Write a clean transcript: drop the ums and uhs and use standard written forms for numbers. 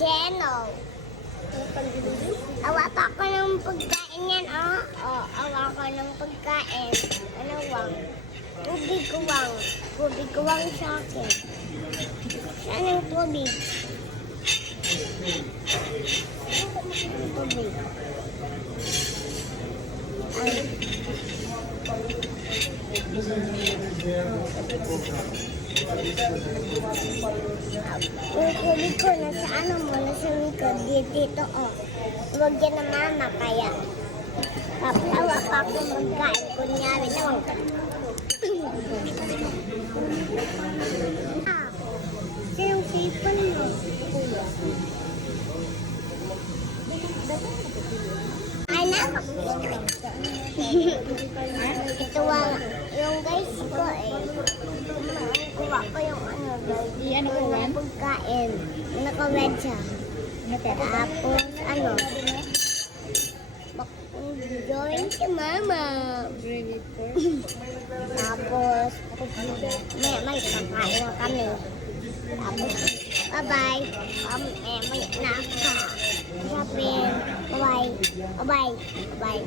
channel. Awa pa ko ng pagkain yan, oh. Oh, awa ko ng pagkain. Ano wang? Tubig ko wang. Tubig ko wang sa akin. Saan ang tubig? Tubig. Ay. Yung tubig ko, nasa ano mo, nasa likod, dito, oh. Huwag yan na mama, kaya papawa pa ako magkain. Kunyari naman. Siya yung people mo. Ay, ito yung guys ko eh. Kuha ko yung ano guys. Ano ko yan? Pagkain. Naka-red siya. Tapos ano. Join si mama. Tapos may kakain na kami. Tapos bye-bye. May naka. Sabi, bye-bye. Bye-bye. Bye.